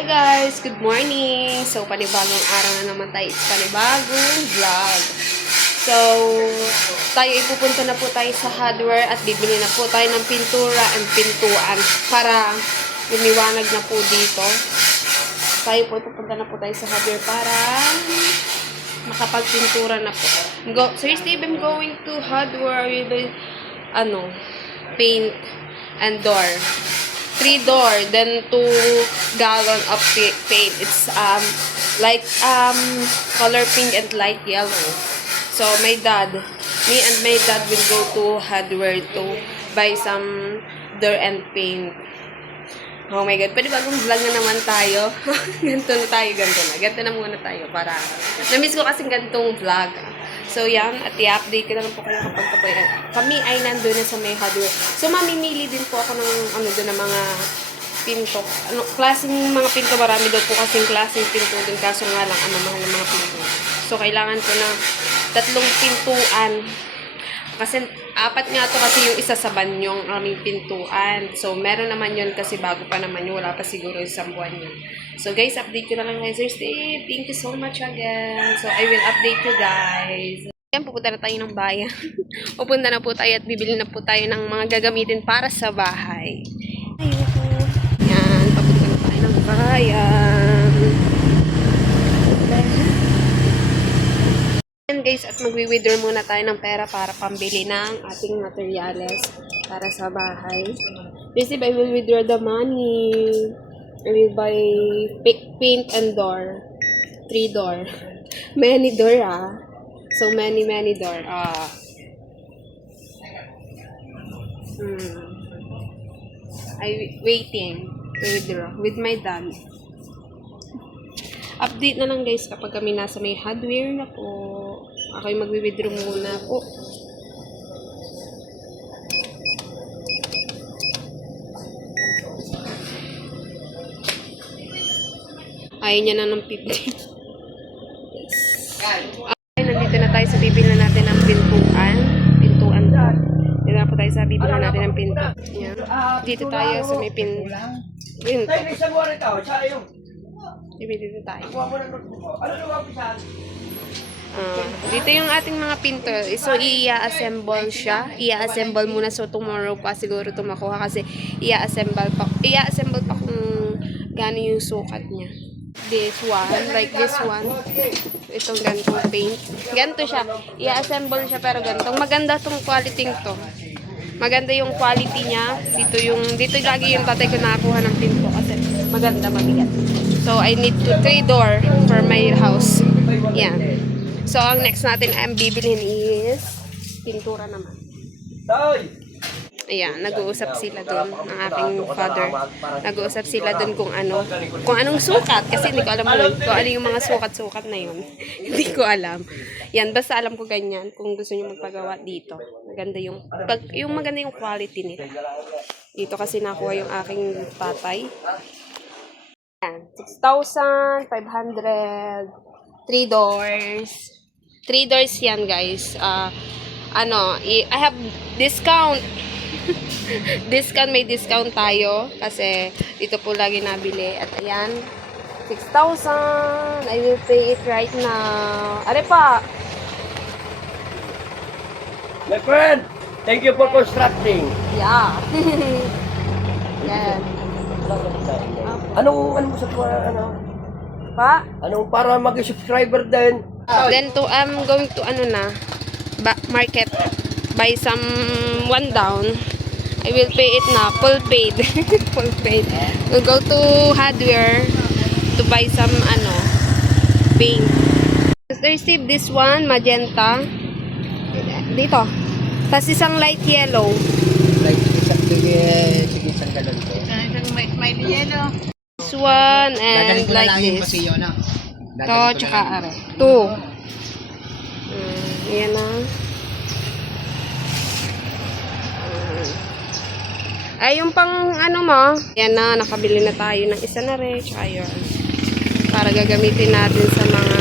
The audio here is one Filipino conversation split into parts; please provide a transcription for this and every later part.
Hi guys! Good morning! So, panibagong araw na naman tayo. It's panibagong vlog. So, tayo ipupunta na po tayo sa hardware at bibili na po tayo ng pintura and pintuan para lumiwanag na po dito. Tayo po ipupunta na po tayo sa hardware para makapagpintura na po. Sir Steve, I'm going to hardware with paint and door. 3 door, then 2 gallon of paint. It's light color pink and light yellow. So me and my dad will go to hardware to buy some door and paint. Oh my god, pwede bagong vlog na naman tayo. ganito na muna tayo para na-miss ko kasi ganitong vlog. So, yan. At i-update ko na lang po kayo kapag kami ay nandun na sa may hardware. So, mamimili din po ako ng doon ng mga pinto. Klaseng mga pinto. Marami daw po kasing klaseng pinto din. Kaso nga lang, mamahal ng mga pinto. So, kailangan ko ng 3 pintuan. Kasi 4 nga to kasi yung isa sa banyong aming pintuan. So, meron naman yun kasi bago pa naman yun. Wala pa siguro isang buwan yun. So, guys, update ko na lang guys. Steve, thank you so much again. So, I will update you guys. Yan, pupunta na tayo ng bayan. Pupunta na po tayo at bibili na po tayo ng mga gagamitin para sa bahay. Ayun. Yan, papunta na tayo ng bayan. Yan guys, at magwi-withdraw muna tayo ng pera para pambili ng ating materyales para sa bahay. Steve, I will withdraw the money. I will buy paint and door. 3 door. Many door So many door. Waiting to withdraw with my dad. Update na lang guys kapag kami nasa may hardware na po. Ako yung magwi-withdraw muna po. Ayaw niya na ng 50. Yes. Okay, nandito na tayo sa bibili na natin ng pintuan. Pintuan po. Dito na po tayo sa bibili na natin ng pinto. Yeah. Dito tayo sa may pinto. Dito tayo. Dito yung ating mga pinto. So, i-assemble siya. I-assemble muna. So, tomorrow pa siguro ito makuha kasi i-assemble pa kung gano'n yung sukat niya. This one, like this one. Itong gantong paint. Ganto siya. I-assemble siya pero gantong. Maganda tong quality to. Maganda yung quality niya. Dito lagi yung tatay ko nakakuha ng pinto kasi maganda, mabigat. So, I need 3 door for my house. Yan. So, ang next natin ang bibilhin is pintura naman. Ayan, nag-uusap sila doon ng aking father. Nag-uusap sila doon kung anong sukat. Kasi hindi ko alam kung ano yung mga sukat-sukat na yun. Hindi ko alam. Yan, basta alam ko ganyan. Kung gusto nyo magpagawa dito. Maganda maganda yung quality nila. Dito kasi nakuha yung aking tatay. Yan, 6,500. 3 doors. 3 doors yan, guys. I have discount. May discount tayo kasi dito po lagi nabili at ayan 6,000. I will pay it right now. Are pa my friend, thank you for constructing. Yeah. Yan. Anong sa Pa? Anong para mag-subscriber din? Then I'm going to market, buy some 1 down. I will pay it na, full paid. Full paid. We'll go to hardware to buy some paint. Receive this one, magenta. Dito. Tapos isang light yellow. Sige, isang galon ko. Smiley yellow. This one and like this. Ito, tsaka 2. Yan na. Ay, yung pang mo. Yan na, nakabili na tayo ng isa na rin. Tsaka yun. Para gagamitin natin sa mga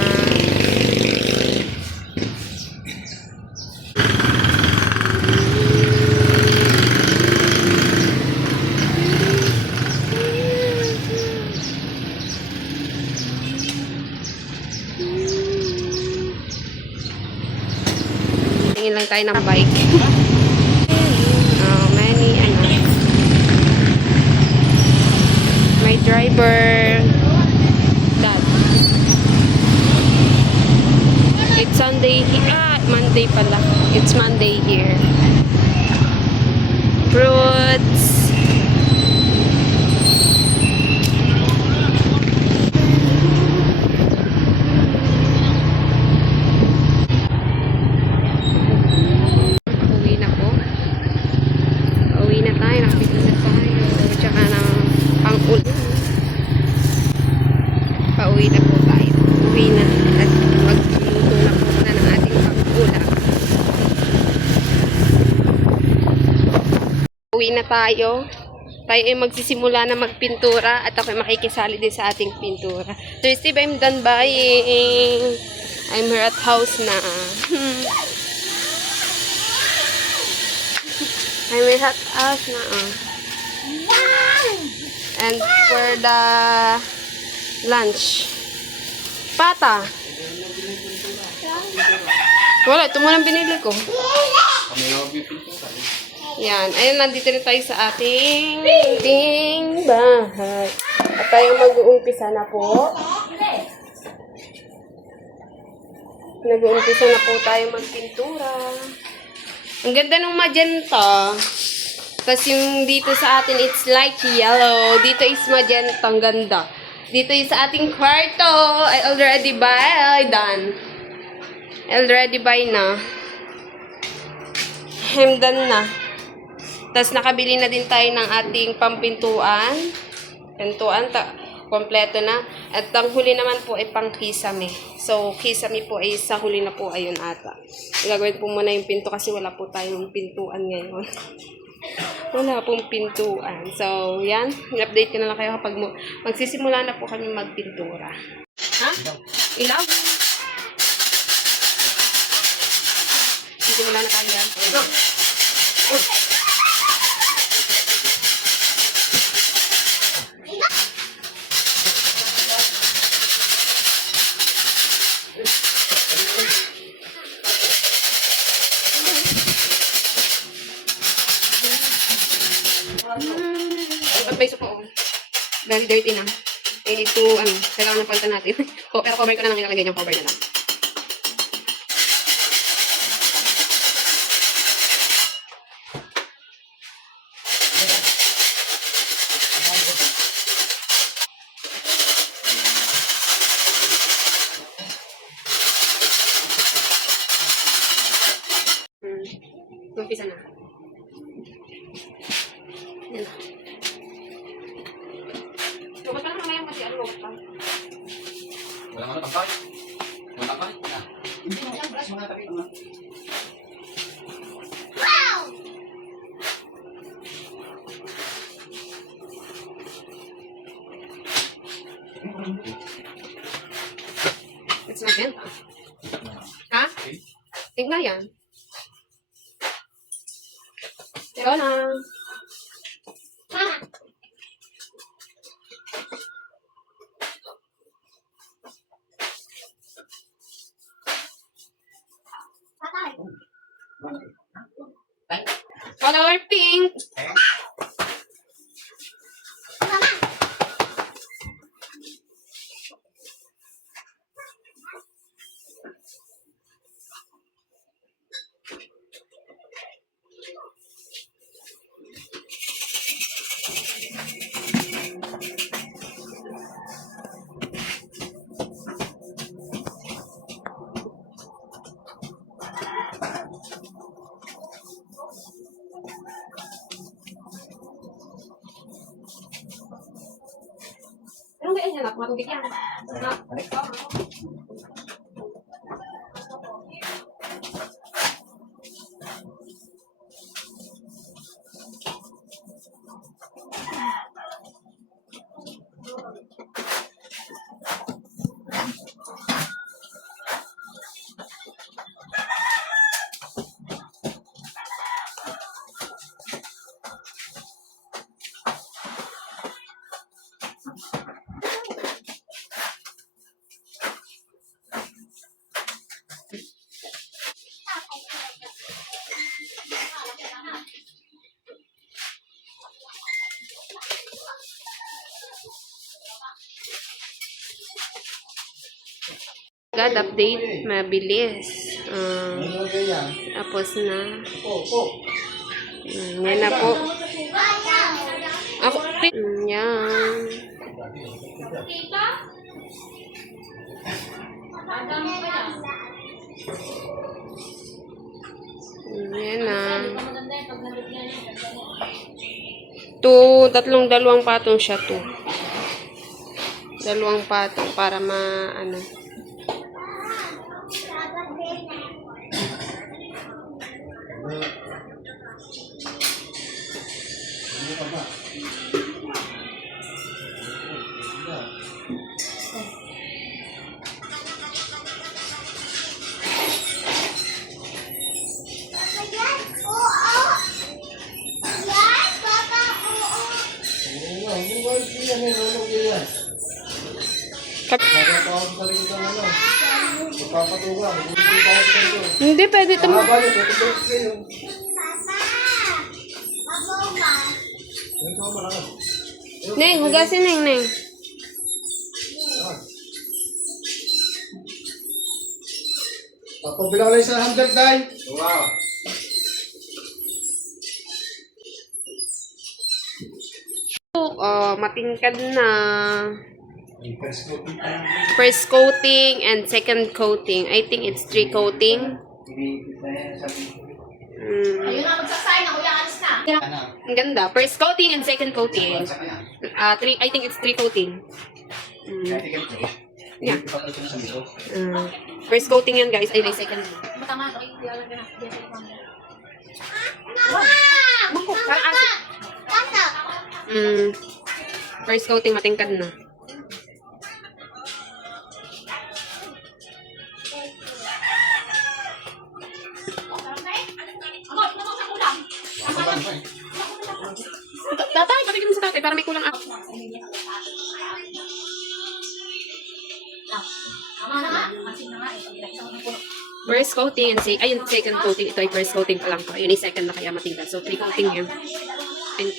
Sasakyan lang tayo ng bike. Many, may driver. Dad. It's Sunday Monday pala. It's Monday here. Fruits. Uwi na po. Uwi na tayo. Nakapit na tayo. Tsaka ng pang-ulan. Pauwi na po tayo. Uwi na. At magluto na po na ng ating pang-ulan. Uwi na tayo. Tayo ay magsisimula na magpintura at ako ay makikisali din sa ating pintura. So, Steve, I'm done buying. I'm here at house na. I'm here at house na. And for the lunch. Pata. Wala, ito muna binili ko. Yan. Ayun, nandito na tayo sa ating bahay. At tayo mag-uumpisa na po. Nag-uumpisa na po tayo magpintura. Ang ganda ng magenta. Tapos yung dito sa atin, it's light yellow. Dito is magenta. Ang ganda. Dito is sa ating kwarto. I already done. I already buy na. I'm done na. Tapos nakabili na din tayo ng ating pampintuan. Kompleto na. At ang huli naman po ay pang kisame. So, kisame po ay sa huli na po ayun ata. Gagawin po muna yung pinto kasi wala po tayong pintuan ngayon. Wala pong pintuan. So, yan. I-update ko na lang kayo kapag magsisimula na po kami magpintura. Ha? Ilaw? Sisimula na tayo yan. No. May suko. Very dirty na. I need to, kailangan na palitan natin. Pero cover ko na lang, ilalagay yung cover na lang. Umpisa na. Yan. Lukat pa naman ngayon kasi lukat pa. Wala nga na pagkain. Wala pagkain. Hindi mo yan, brush. Mga tabi naman. Wow! It's magenta. Ha? Tingnan yan. Pero na. Color pink. Pero ganyan yan, matubig yan. God, update. Mabilis. Tapos na. Yan na po. Ako, yan. Yan na. Dalawang patong siya to. Dalawang patong para ano. Hindi, pwede ito. Neng, hugasin Neng. Papabilang lang sa 100, Day. Wow. Matingkad na. First coating and second coating. I think it's 3 coating. Ayun na, magsasayin na. Kuya, alis na. Ang ganda. First coating and second coating. I think it's 3 coating. Yeah. First coating yan, guys. Ay, may second. Matama, okay. Parang asin. First coating, matingkad na. Tatay, patigil mo sa tatay para may kulang ako. First coating and yung second coating. Ito ay first coating pa lang to. Ayun ay second na kaya matingkad. So, 3 coating yun. And,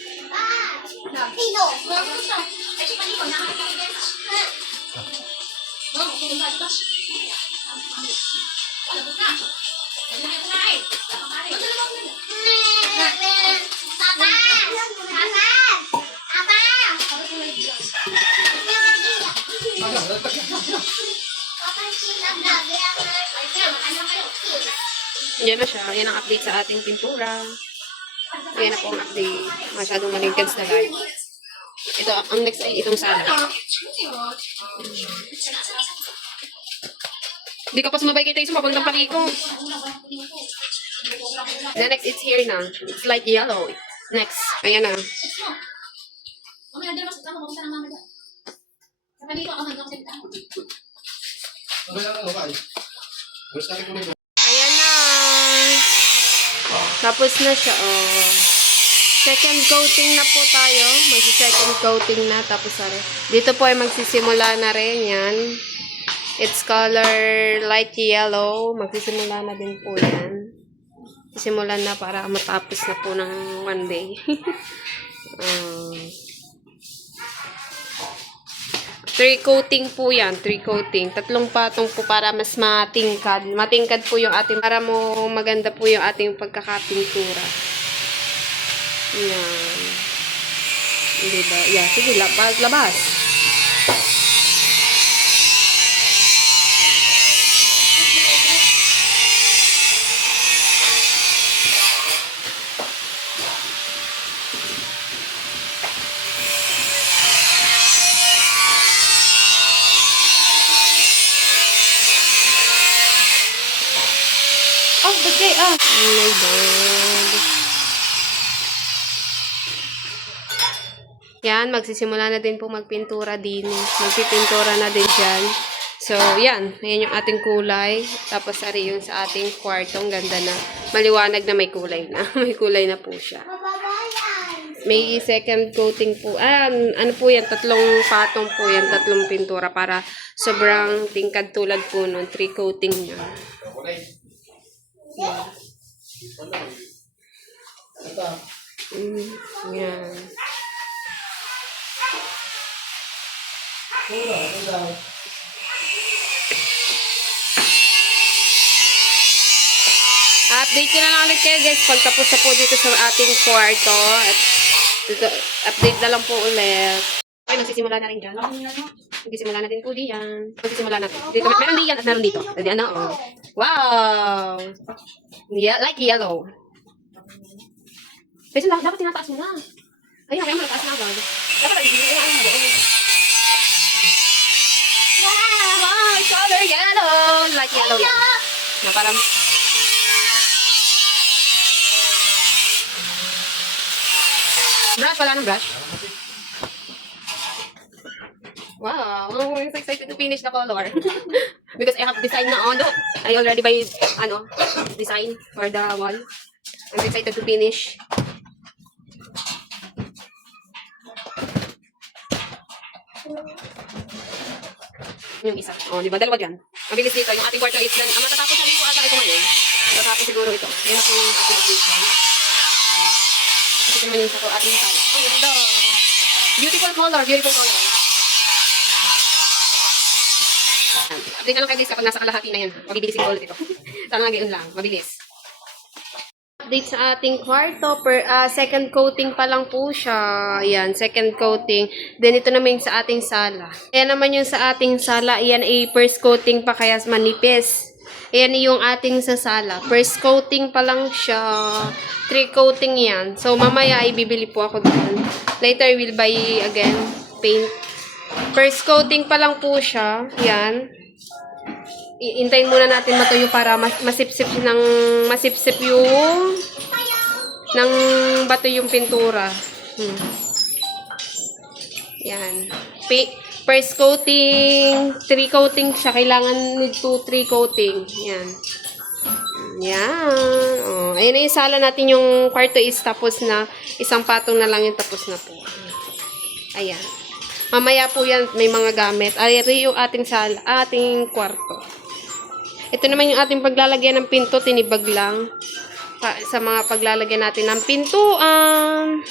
yan na siya. Yan ang update sa ating pintura. Yan na po ang update. Masyadong maligkad sa light. Ito, ang next ay itong sala. Hindi ka pa sumabay kay Tayso, mabanggang paliko. The next, it's here na. It's light yellow. Next. Ayan na. Ayan na. Tapos na siya, oh. Second coating na po tayo. Magsi-second coating na. Tapos, dito po ay magsisimula na rin yan. It's color light yellow. Magsisimula na din po yan. Simulan na para matapos na po ng one day. 3 coating po yan. 3 coating. 3 patong po para mas matingkad. Matingkad po yung ating, para mo maganda po yung ating pagkakapintura. Yan. Diba? Yeah, sige, labas. Oh, bagay, oh my God. Yan, magsisimula na din po magpintura din. Magpipintura na din dyan. So, yan. Ayan yung ating kulay. Tapos, ari yung sa ating kwartong. Ganda na. Maliwanag na may kulay na. May kulay na po siya. May second coating po. Ano po yan? 3 patong po yan. 3 pintura para sobrang tingkad tulad po nun. 3 coating na. Yan. update ko na lang ulit kayo guys pag tapos na po dito sa ating kwarto. At dito, update na lang po ulit. Okay, nagsisimula na rin dyan. Magsisimula natin po diyan. Magsisimula natin. Dito, meron diyan at meron dito. Diyan na, oh. Wow! Yeah, like yellow. Kasi dapat tinataas mo na. Ayun, kaya mo nataas na agad. Dapat ay tinataas mo na. Wow! Color yellow! Like yellow yan. Na parang... Brush, wala nang brush. Wow, I'm so excited to finish the color. Because I have design na on. I already buy, design for the wall. I'm excited to finish. Yung isa. Oh, di ba? Dalawa dyan. Mabilis dito. Yung ating kwarto is dyan. Matatapos na dito ata ito ngayon. Matatapos siguro ito. Yan ako yung ating update lang. Ito naman yung sa ating sala. Oh, ganda. Beautiful color. Beautiful color. Update na lang kayo guys kapag nasa kalahati na yan. Mabibilisin ko ulit ito. Sana nga gayon lang. Mabilis. Update sa ating kwarto. Second coating pa lang po siya. Ayan, second coating. Then ito naman yung sa ating sala. Ayan naman yung sa ating sala. Ayan ay first coating pa kaya manipis. Ayan yung ating sa sala. First coating pa lang siya. 3 coating yan. So mamaya ay bibili po ako doon. Later I will buy again paint. First coating pa lang po siya. Yan. Iintayin muna natin matuyo para masipsip yung ng bato yung pintura. Yan. First coating, 3 coating siya. Kailangan need 2-3 coating. Yan. Yan. Oh, ayun na yung sala natin. Yung kwarto is tapos na. Isang patong na lang yung tapos na po. Ayan. Mamaya po yan, may mga gamit. Ay, yung ating sala, ating kwarto. Ito naman yung ating paglalagyan ng pinto, tinibag lang. Sa mga paglalagyan natin ng pintuan.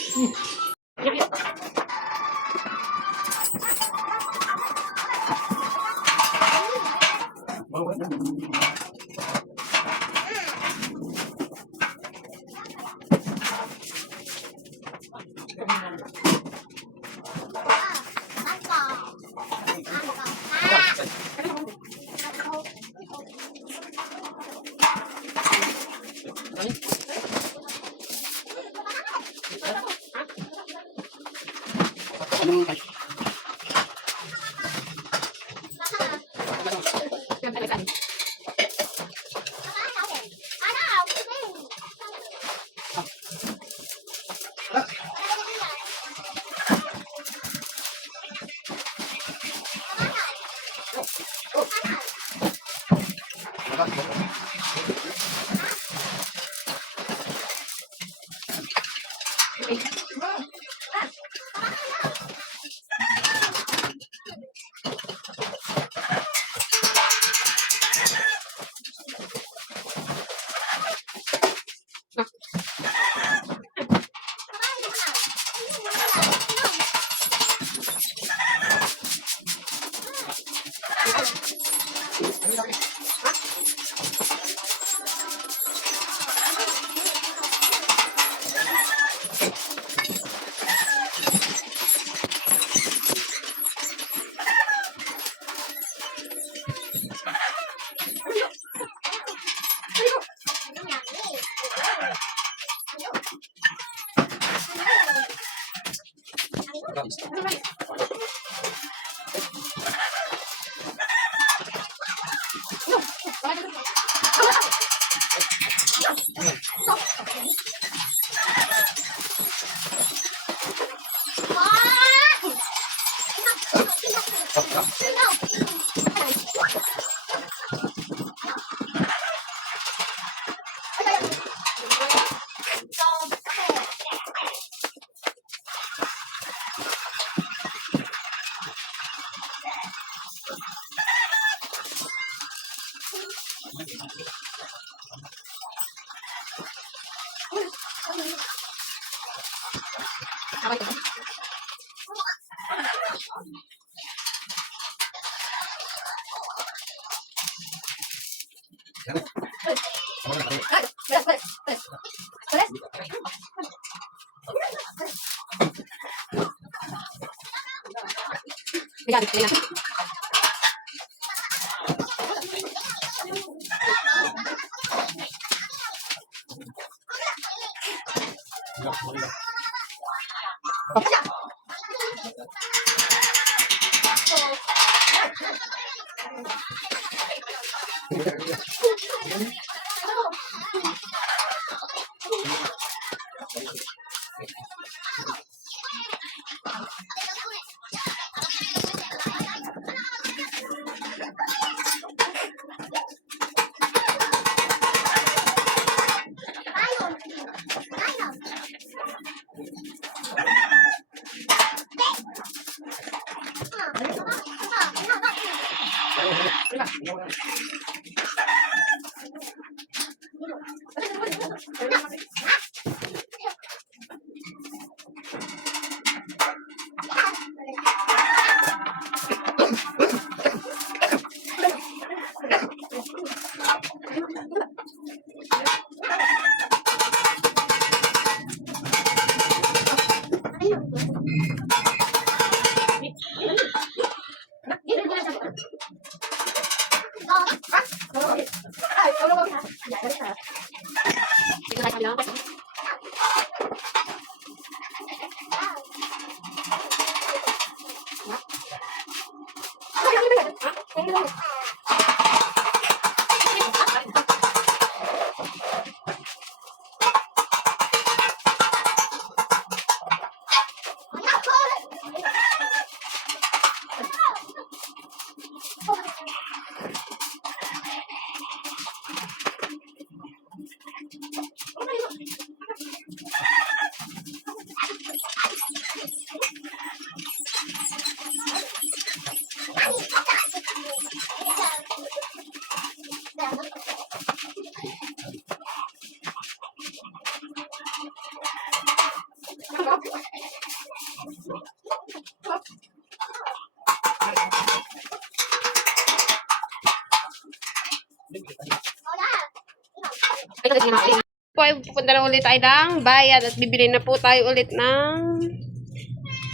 Po ay pupunta na ulit tayo ng bayan at bibili na po tayo ulit ng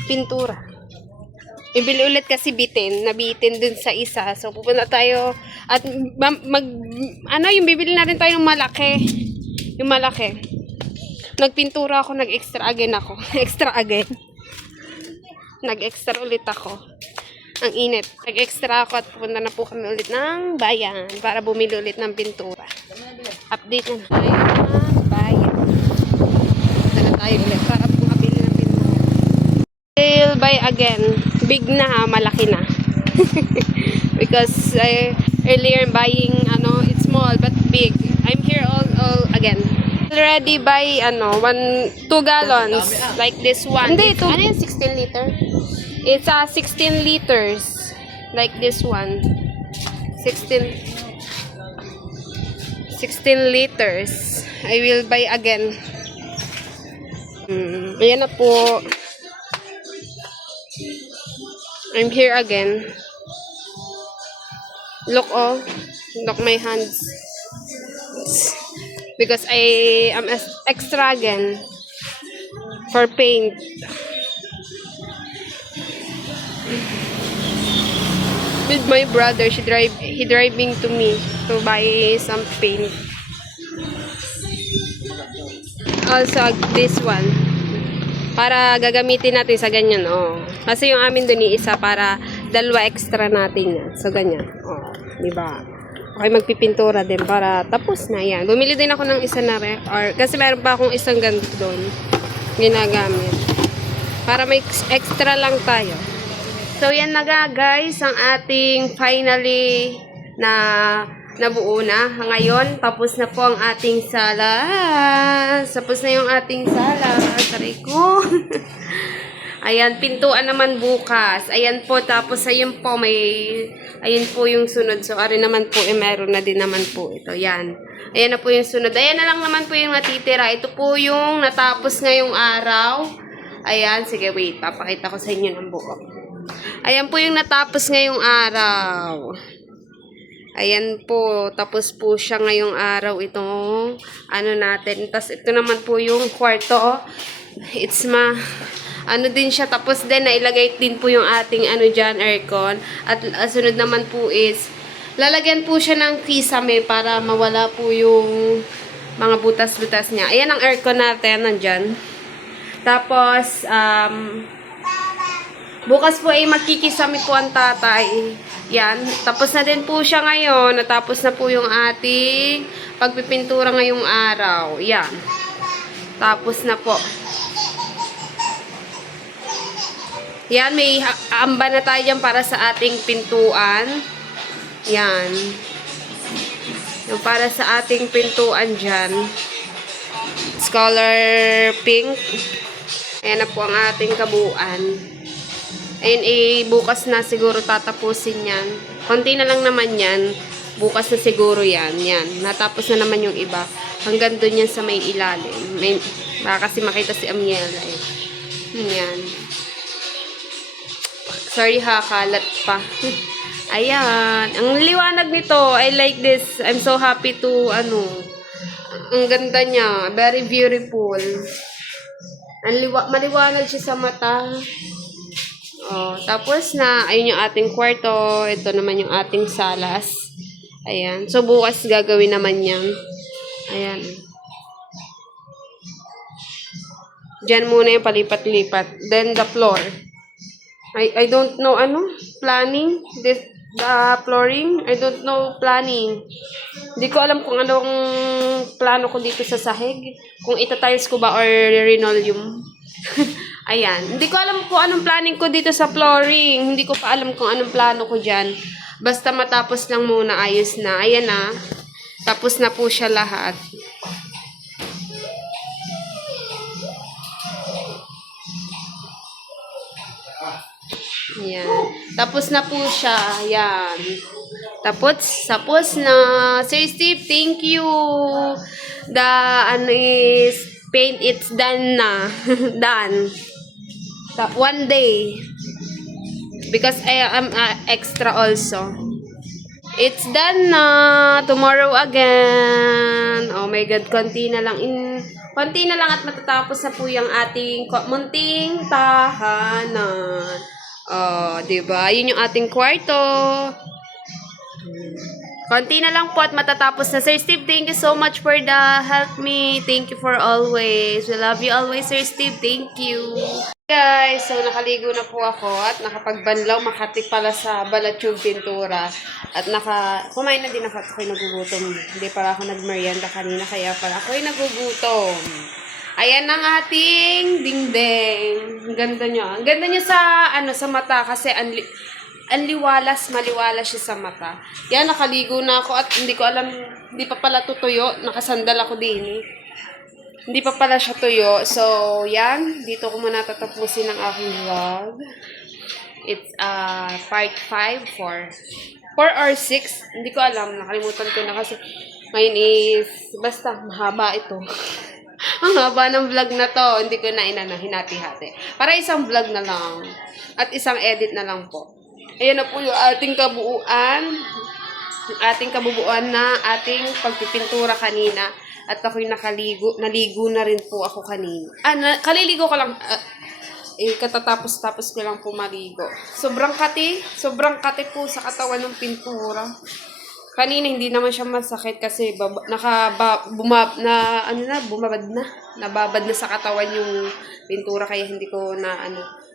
pintura. Bibili ulit kasi nabitin dun sa isa. So pupunta tayo at yung bibili na rin tayo ng malaki. Yung malaki. Nagpintura ako, nag-extra again ako. Extra again. Nag-extra ulit ako. Ang init. Nag-extra ako at pupunta na po kami ulit ng bayan para bumili ulit ng pintura. Update na tayo ng bayan. Punta na tayo ulit para makabili ng pintura. I'll buy again. Big na ha, malaki na. Because earlier buying, it's small but big. I'm here all again. Already buy 2 gallons like this one. Hindi, ano yung 16 liter? It's 16 liters like this one. 16 liters. I will buy again. Ayan na po. I'm here again. Look my hands. Because I am extra again for paint. With my brother, he driving to me to buy some paint. Also this one. Para gagamitin natin sa ganyan, Kasi yung amin dun isa para dalawa extra natin yan. So ganyan. Di ba? Okay, magpipintura din para tapos na yan. Bumili din ako ng isa na kasi meron pa akong isang ganito doon ginagamit. Para may extra lang tayo. So yan na guys, ang ating finally na nabuo na. Ngayon, tapos na po ang ating sala. Tapos na yung ating sala. Saray ko. Ayan, pintuan naman bukas. Ayan po, tapos ayan po, ayan po yung sunod. So, ari naman po, meron na din naman po ito. Yan. Ayan na po yung sunod. Ayan na lang naman po yung natitira. Ito po yung natapos ngayong araw. Ayan, sige, wait. Papakita ko sa inyo ng buo. Ayan po yung natapos ngayong araw. Ayan po, tapos po siya ngayong araw itong ano natin. Tapos ito naman po yung kwarto. It's ano din siya. Tapos din nailagay din po yung ating ano dyan, aircon. At sunod naman po is, lalagyan po siya ng kisame para mawala po yung mga butas-butas niya. Ayan ang aircon natin, nandyan. Tapos, bukas po ay magkikisami po ang tatay. Yan. Tapos na din po siya ngayon. Natapos na po yung ating pagpipintura ngayong araw. Yan. Tapos na po. Yan. May amba na tayo dyan para sa ating pintuan. Yan. Yung para sa ating pintuan dyan. It's color pink. Ayan na po ang ating kabuuan. Ayun, bukas na siguro tatapusin yan. Konti na lang naman yan. Bukas na siguro yan. Yan. Natapos na naman yung iba. Hanggang doon yan sa may ilalim. Baka kasi makita si Amiela eh. Yan. Sorry ha, kalat pa. Ayan. Ang liwanag nito. I like this. I'm so happy to, ang ganda niya. Very beautiful. Maliwanag siya sa mata. Oh, tapos na, ayun yung ating kwarto. Ito naman yung ating salas. Ayan. So, bukas gagawin naman yan. Ayan. Diyan muna yung palipat-lipat. Then, the floor. I don't know, planning. The flooring. I don't know planning. Hindi ko alam kung anong plano ko dito sa sahig. Kung itatiles ko ba or linoleum. Ayan. Hindi ko alam kung anong planning ko dito sa flooring. Hindi ko pa alam kung anong plano ko dyan. Basta matapos lang muna, ayos na. Ayan na. Tapos na po siya lahat. Ayan. Tapos na po siya. Ayan. Tapos na. Sir Steve, thank you. The, is, paint, it's done na. Done. One day. Because I am extra also. It's done na. Tomorrow again. Oh my God. Konti na lang at matatapos na po yung ating munting tahanan. Oh, diba? Yun yung ating kwarto. Konti na lang po at matatapos na. Sir Steve, thank you so much for the help me. Thank you for always. We love you always, Sir Steve. Thank you. Guys, so nakaligo na po ako at nakapagbanlaw makati pala sa balat yung pintura. At kumain na din ako at ako'y nagugutom. Hindi para ako nagmerienda kanina kaya pala ako'y nagugutom. Ayan ang ating dingding. Ang ganda niya. Ang ganda niya sa mata kasi maliwalas siya sa mata. Yan, nakaligo na ako at hindi ko alam, hindi pa pala tutuyo. Nakasandal ako din eh. Hindi pa pala siya tuyo. So, yan. Dito ko muna tatapusin ang aking vlog. It's part 5, 4 or 6. Hindi ko alam. Nakalimutan ko na kasi ngayon is, basta mahaba ito. Ang haba ng vlog na to. Hindi ko na hinati-hati. Para isang vlog na lang. At isang edit na lang po. Ayan na po yung ating kabuuan. Ating kabubuan na ating pagpipintura kanina. At ako'y naligo na rin po ako kanina. Kaliligo ko lang. Katatapos ko lang po maligo. Sobrang kati po sa katawan ng pintura. Kanina hindi naman siya masakit kasi nababad na sa katawan yung pintura kaya hindi ko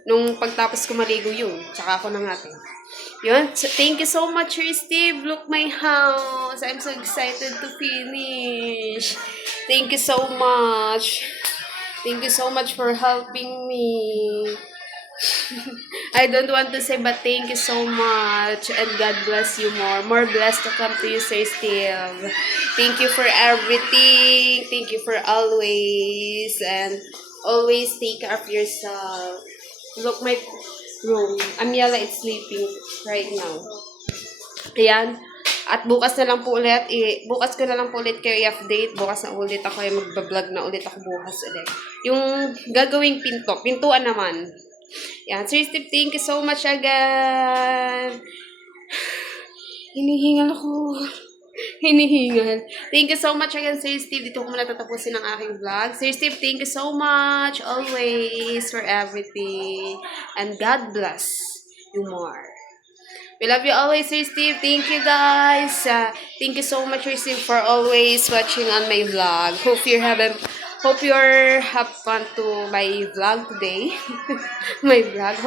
nung pagtapos ko maligo yun, tsaka ako nangatin. Yun, so, thank you so much, Sir Steve. Look my house. I'm so excited to finish. Thank you so much. Thank you so much for helping me. I don't want to say, but thank you so much. And God bless you more. More blessed to come to you, Sir Steve. Thank you for everything. Thank you for always. And always take care of yourself. Look my room. Amiela is sleeping right now. Ayan. At bukas na lang po ulit. Bukas ko na lang po ulit kayo i-update. Bukas na ulit ako ay magbablog na ulit ako bukas ulit. Yung gagawing pintuan naman. Yan. Sir Steve, thank you so much again. Hinihingal ako. Hinihingal. Thank you so much again, Sir Steve. Dito ko muna tatapusin ang aking vlog. Sir Steve, thank you so much always for everything. And God bless you more. We love you always, Sir Steve. Thank you, guys. Thank you so much, Sir Steve, for always watching on my vlog. Hope you're have fun to my vlog today. My vlog.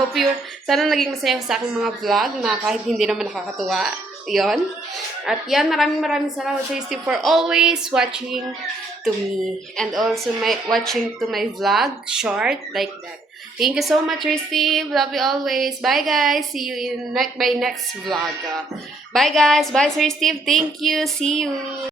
Sana naging masaya sa aking mga vlog na kahit hindi naman nakakatuwa. Yon. At yan, maraming salamat, Sir Steve, for always watching to me. And also watching to my vlog, short, like that. Thank you so much, Sir Steve. Love you always. Bye, guys. See you in my next vlog. Bye, guys. Bye, Sir Steve. Thank you. See you.